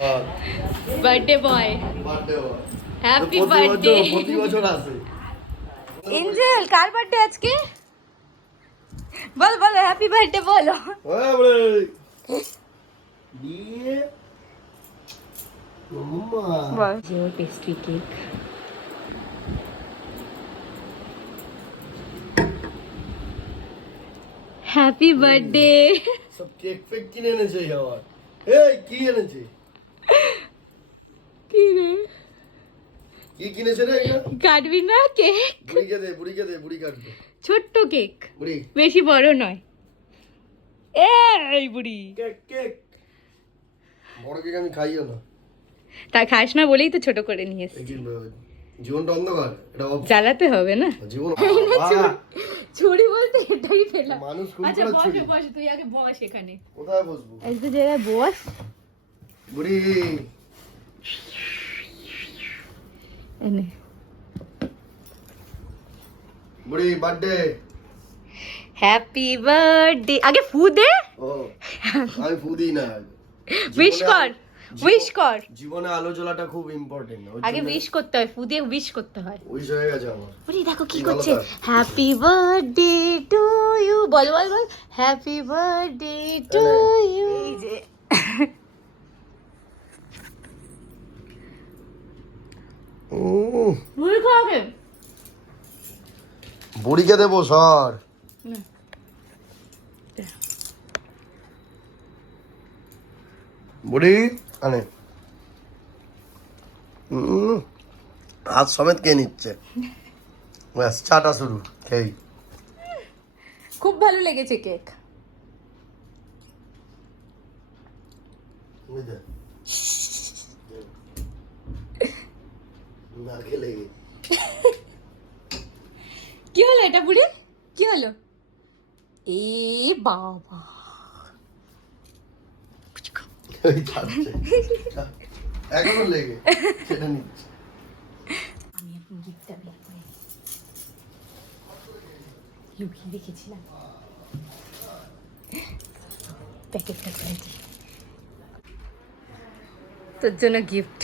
Birthday boy, happy birthday. প্রতি বছর আসে। এঞ্জেল কার বার্থডে আজকে? বল বল হ্যাপি বার্থডে বলো। দিয়ে বল জিও পেস্ট্রি কেক। Happy birthday. সব কেক ফেক কিনে এনেছে আবার। এই কি এনেছে? কি রে? কি কিনেছে রে এটা? কাটবি না কেক? বুড়িকে দে, বুড়ি কাটবে। ছোট্ট কেক, বুড়ি বেশি বড় নয়। এই বুড়ি কেক বড় কেক আমি খাইও না। তা খাস না বলেই তো ছোট করে নিয়ে এসেছি। জীবনটা অন্ধকার, এটা জ্বালাতে হবে না জীবন। ছুরি বলতে এটাই পেলাম। মানুষ খুন আচ্ছা করে বস ছুরি। বস, তুই আগে বস এখানে। কোথায় বসবো? এই তো জায়গায় বস। বুড়ি এনে বুড়ি বার্থডে। Happy birthday. আগে ফু দে। ও আমি ফু দিই না। উইশ কর, উইশ কর। জীবনে আলো জ্বলাটা খুব ইম্পর্টেন্ট। আগে উইশ করতে হয়, ফু দিয়ে উইশ করতে হয়। উইশ হয়ে গেছে আমার। ওরে দেখো কি করছে। Happy birthday to you. বল বল বল হ্যাপি বার্থডে টু ইউ। এই যে মুড়ি খাওয়াবে? বুড়িকে দেবো সর। বুড়ি আনে হাত সমেত কে নিচ্ছে। ব্যাস চাটা শুরু। খেই খুব ভালো লেগেছে কেক। না খেলে কি হলো এটা বুড়ি? কি হলো? এ বাবা এখনো লেগে সেটা নিচ্ছে। আমি এখন গিফটটা বের করে লুকিয়ে রেখেছিলাম, প্যাকেটটা খুলেছি। তোর জন্য গিফট।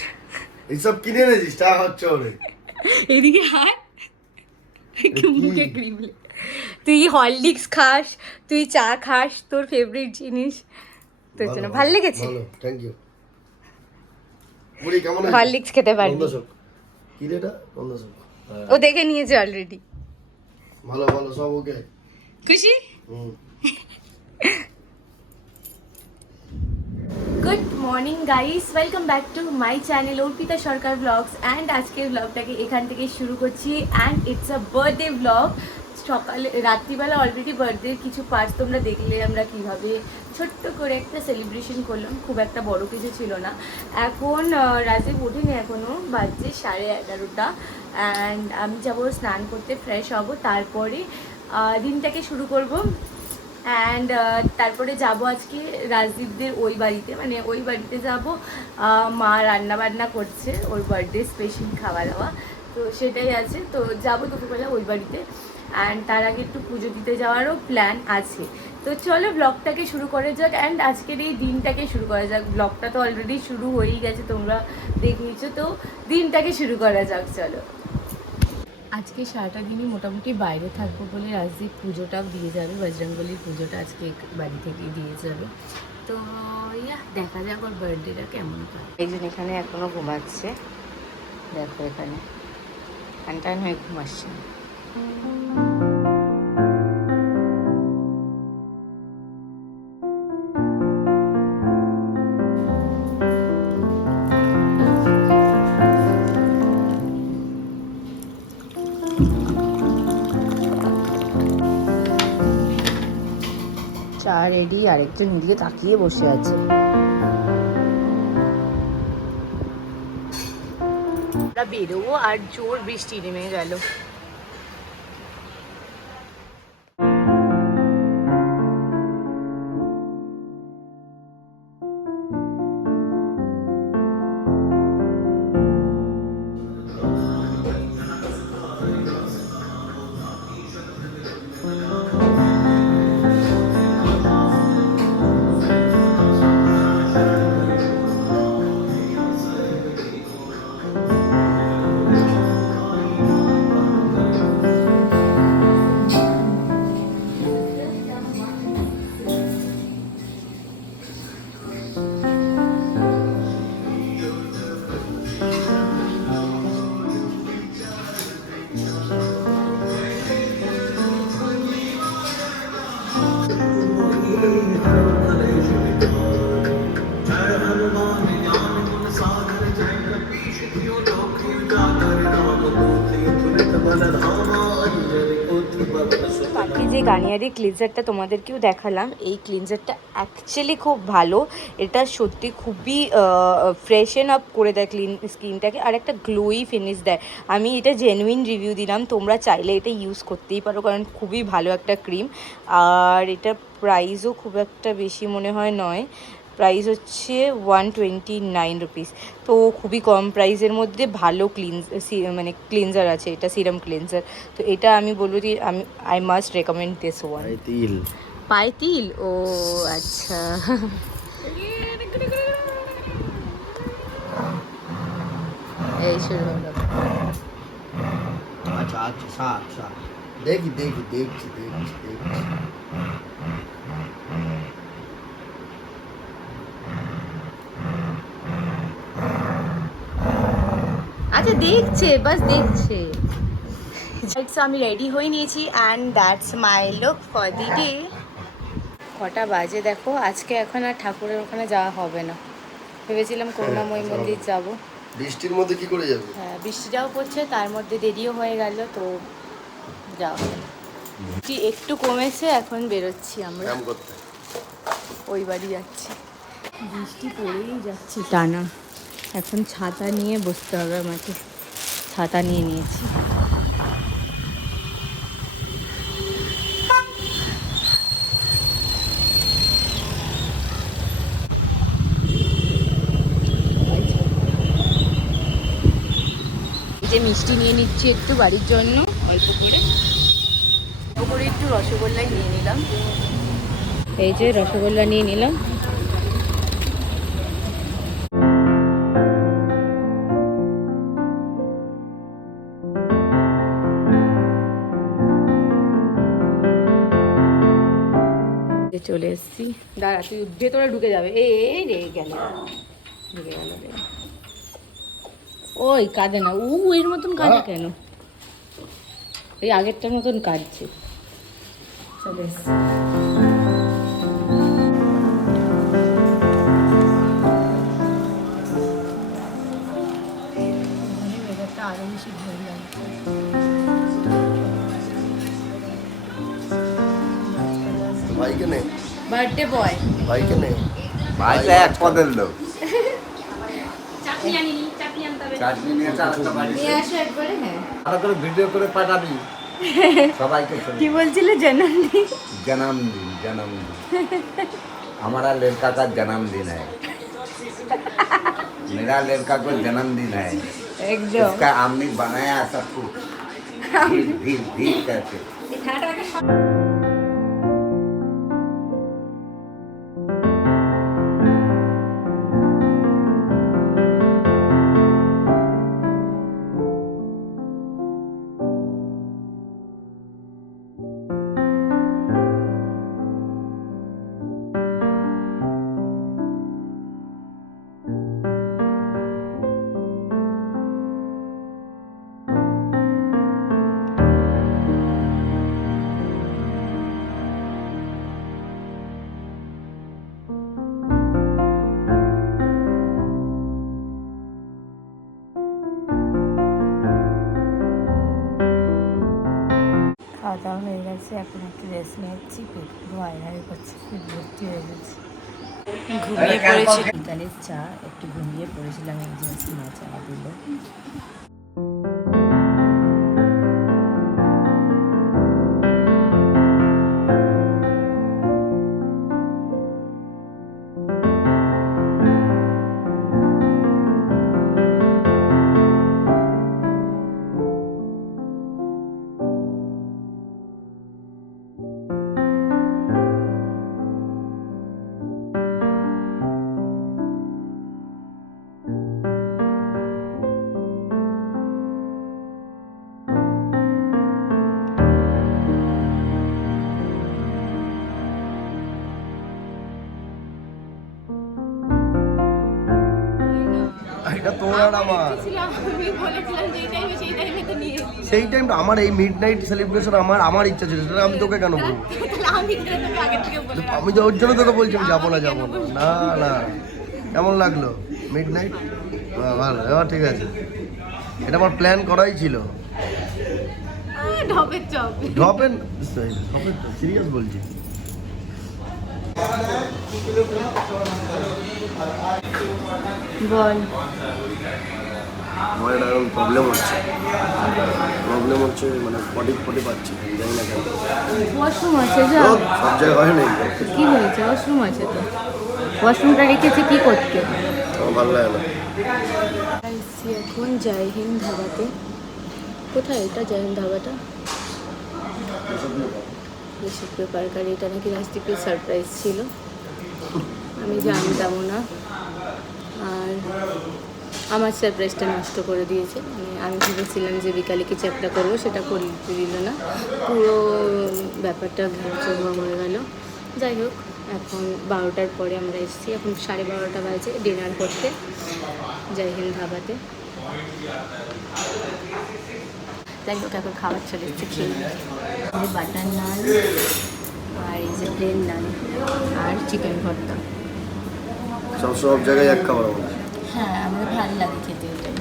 এইসব কিনে এনেছিস? তা হচ্ছে ওরে এদিকে হাত মুখে ক্রিম। তুই হরলিক্স খাস, তুই চা খাস, তোর ফেভারিট জিনিস, তোর জন্য ভালো লেগেছে। ভালো, থ্যাংক ইউ। বুড়ি কেমন আছে? হরলিক্স খেতে পারবি। কি রে এটা? বন্ধশোক। ও দেখে নিয়েছে অলরেডি। ভালো ভালো সব ওকে। খুশি? হুম। Good morning guys, welcome back to my channel Arpita Sarkar blogs. And আজকের ব্লগটাকে এখান থেকে শুরু করছি। And it's a birthday blog. সকালে রাত্রিবেলা অলরেডি বার্থডের কিছু পার্টস তোমরা দেখলে আমরা কীভাবে ছোট্ট করে একটা সেলিব্রেশন করলাম। খুব একটা বড় কিছু ছিল না। এখন রাজীব ওঠেনি, এখনও বাজছে 11:30। অ্যান্ড আমি যাবো স্নান করতে, ফ্রেশ হব, তারপরে দিনটাকে শুরু করব। অ্যান্ড তারপরে যাব আজকে রাজদীপদের ওই বাড়িতে, মানে ওই বাড়িতে যাব। মা রান্না বান্না করছে, ওর বার্থডে স্পেশাল খাওয়া দাওয়া, তো সেটাই আছে। তো যাবো দুপুরবেলা ওই বাড়িতে। অ্যান্ড তার আগে একটু পুজো দিতে যাওয়ারও প্ল্যান আছে। তো চলো ব্লগটাকে শুরু করা যাক। অ্যান্ড আজকের এই দিনটাকে শুরু করা যাক। ব্লগটা তো অলরেডি শুরু হয়েই গেছে, তোমরা দেখিয়েছো, তো দিনটাকে শুরু করা যাক। চলো। আজকে সারাটা দিনই মোটামুটি বাইরে থাকবো বলে রাজদীপ পুজোটাও দিয়ে যাবে, বজরংবলীর পুজোটা আজকে বাড়ি থেকেই দিয়ে যাবে। তো দেখা যাক ওর বার্থডেটা কেমন হয়। একজন এখানে এখনো ঘুমাচ্ছে, দেখো এখানে টান হয়ে ঘুমাচ্ছে। চা রেডি, আরেকজন দিকে তাকিয়ে বসে আছে। আমরা বেরোবো আর জোর বৃষ্টি নেমে গেল। গার্নিয়ারের ক্লিনজারটা তোমাদেরকেও দেখালাম। এই ক্লিনজারটা অ্যাকচুয়ালি খুব ভালো, এটা সত্যি খুবই ফ্রেশন আপ করে দেয় স্কিনটাকে, আর একটা গ্লোই ফিনিশ দেয়। আমি এটা জেনুইন রিভিউ দিলাম, তোমরা চাইলে এটা ইউজ করতেই পারো কারণ খুবই ভালো একটা ক্রিম। আর এটার প্রাইসও খুব একটা বেশি মনে হয় নয়, প্রাইস হচ্ছে 129 রুপিস। তো খুবই কম প্রাইসের মধ্যে ভালো মানে ক্লিনজার আছে, এটা সিরাম ক্লিনজার। তো এটা আমি বলবো যে I must recommend this one. পায়ে তিল, ও আচ্ছা। এই শুরু হলো। আচ্ছা আচ্ছা আচ্ছা, দেখি দেখি দেখছি দেখছি দেখছি। আচ্ছা দেখছে, বাস দেখছে। আমি রেডি হয়ে নিয়েছি and that's my look for the day. কটা বাজে দেখো, আজকে এখন আর ঠাকুরের ওখানে যাওয়া হবে না। ভেবেছিলাম করুণাময়ী মন্দির যাব। বৃষ্টির মধ্যে কি করে যাবে? হ্যাঁ বৃষ্টিটাও পড়ছে, তার মধ্যে দেরিও হয়ে গেল, তো যাওয়া হবে না। বৃষ্টি একটু কমেছে, এখন বেরোচ্ছি আমরা, ওই বাড়ি যাচ্ছি। বৃষ্টি পড়েই যাচ্ছে টানা, এখন ছাতা নিয়ে বসতে হবে আমাকে। ছাতা নিয়ে নিয়েছি। এই যে মিষ্টি নিয়ে নিচ্ছি একটু বাড়ির জন্য, অল্প করে একটু রসগোল্লাই নিয়ে নিলাম। এই যে রসগোল্লা নিয়ে নিলাম। চলে এসছি, দাঁড়া তুই ভেতরে ঢুকে যাবে। এই রে গেল, ঢুকে গেল। ওই কাঁদে না, এর মতন কাঁদে কেন? এই আগেরটার মতন কাঁদছে। চলে এসছি। আরো বেশি ভয় লাগছে। ভাইকে নে, বার্থডে বয়। ভাইকে নে, ভাইটা এক পদের লোক। চাটনি আনিনি, চাটনি আনতে হবে। চাটনি নিয়ে চালাতে পারি। নিয়ে আসো একবারে। হ্যাঁ ভালো করে ভিডিও করে পাঠাবি সবাইকে। কি বলছিলে? জন্মদিন, जन्मदिन जन्मदिन हमारा लड़का का जन्मदिन है, मेरा लड़का को जन्मदिन है। একদম। इसका हमने बनाया सब कुछ धीरे धीरे करके। খাওয়া দাওয়া হয়ে গেছে, এখন একটু রেস্ট নিচ্ছি। পেট পুরো আয়নারে করছে, পেট ভর্তি হয়ে গেছে। ঘুমিয়ে পড়েছি, বিকালের চা একটু ঘুমিয়ে পড়েছিলাম, একজন মা চা দিল। এটা তোর আর আমার সেই টাইমটা আমার, এই মিড নাইট সেলিব্রেশন আমার ইচ্ছা ছিল, সেটা আমি তোকে কেন বলবো? আমি তো ওর জন্য তোকে বলছি আমি যাবো না, যাবো না। না না, কেমন লাগলো মিড নাইট? ভালো, এবার ঠিক আছে। এটা আমার প্ল্যান করাই ছিল। ঢপের চপ। ঢপের সিরিয়াস বলছি। বল। আমার একটা এখন প্রবলেম হচ্ছে মানে পটি পাচ্ছি জানি না কেন। ওয়াশরুম আছে যা। সব জায়গায় হয় নাই, কি হয়েছে? ওয়াশরুম আছে তো। ওয়াশরুমটা রেখেছি কি করতে? আমার ভালো লাগে না। এসছি এখন জয় হিন্দ ধাবাতে। কোথায় এটা জয় হিন্দ ধাবাটা? বেশি পেপার কারি, এটা নাকি রাজদীপের সারপ্রাইজ ছিল, আমি জানতামও না। আর আমার সারপ্রাইজটা নষ্ট করে দিয়েছে। মানে আমি ভেবেছিলাম যে বিকালে কিছু একটা করবো, সেটা করতে দিল না। পুরো ব্যাপারটা ঘ্যাচোঘ হয়ে গেল। যাই হোক, এখন 12টার পরে আমরা এসেছি, এখন 12:30 বাজে ডিনার করতে জয় হিন্দ ধাবাতে। যাই হোক, এখন খাবার চলে এসছে, খেয়ে নিই। বাটার নান আর এই যে প্লেন নান আর চিকেন ভর্তা। সব জায়গায় এক খাবার আমাদের। হ্যাঁ, আমাদের ভালো লাগে খেতে এটাই।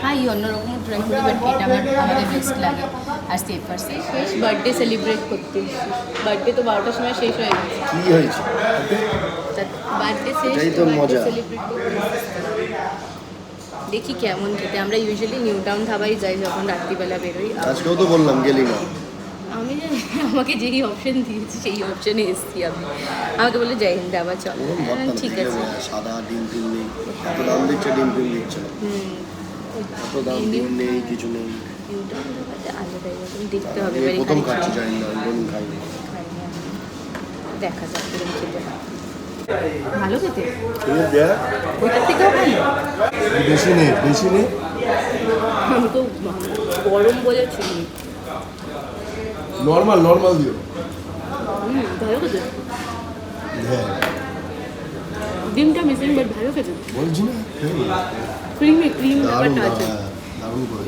খাই অন্যরকম ট্রাই করি, বাট এটা আমাদের বেস্ট লাগে। আর সেফার্সে শেষ বার্থডে সেলিব্রেট করতে এসেছি। বার্থডে তো 12টার সময় শেষ হয়ে গেছে। কি হয়েছে? বার্থডে শেষ, এটাই তো মজা। সেলিব্রেট করতে এসেছি। দেখি কেমন খেতে। আমরা ইউজুয়ালি নিউ টাউন ধাবাই যাই যখন রাত্রিবেলা বেরোই। আজকেও তো বললাম গেলি না। আমি জানি, আমাকে যেই অপশন দিয়েছি সেই অপশনে এসেছি আমি। আমাকে বলে জয় হিন্দ ধাবা চল। ঠিক আছে। সাদা ডিম নেই, এত দাম দিচ্ছে, ডিম দিচ্ছে না। এত দাম ডিম নেই, কিছু নেই। নিউ টাউন ধাবাতে আলাদাই রকম দেখতে হবে। আমি এবার প্রথম এখানে খাচ্ছি, জানি না, আমি খাইনি। দেখা যাক কিরকম খেতে হয়। ভালো খেতে, তুমি দেখ, ওইটার থেকেও ভালো। বেশি নেই। আমি তো গরম বলেছি। নর্মাল দিও। ভালো খেতে। হ্যাঁ ডিমটা মিসিং, বাট ভালো খেতে। বলছি না, ক্রিম দারুণ ব্যাপারটা আছে। দারুণ করে।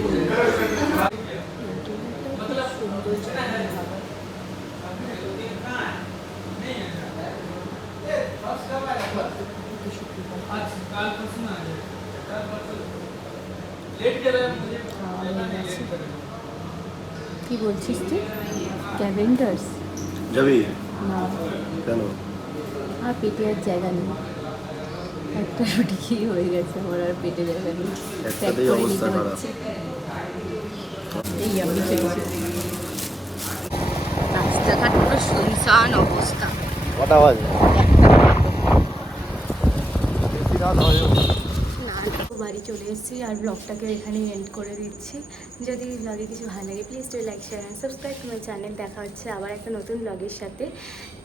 কি বলছিস তুই? ক্যাভেন্ডার্স যাবি না, কেন? আর পেটে আর জায়গা নেই। একটা রুটি খেয়ে হয়ে গেছে, আমার আর পেটে জায়গা নেই। একটাতেই অবস্থা খারাপ। এই আমি খেয়েছি। রাস্তাঘাট পুরো শুনশান অবস্থা। কটা বাজে? বাড়ি চলে এসেছি আর ব্লগটাকে এখানে এন্ড করে দিচ্ছি। যদি ব্লগে কিছু ভালো লাগে please do like share and subscribe to my channel. দেখা হচ্ছে আবার একটা নতুন ব্লগের সাথে।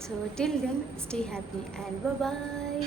So till then stay happy and bye by.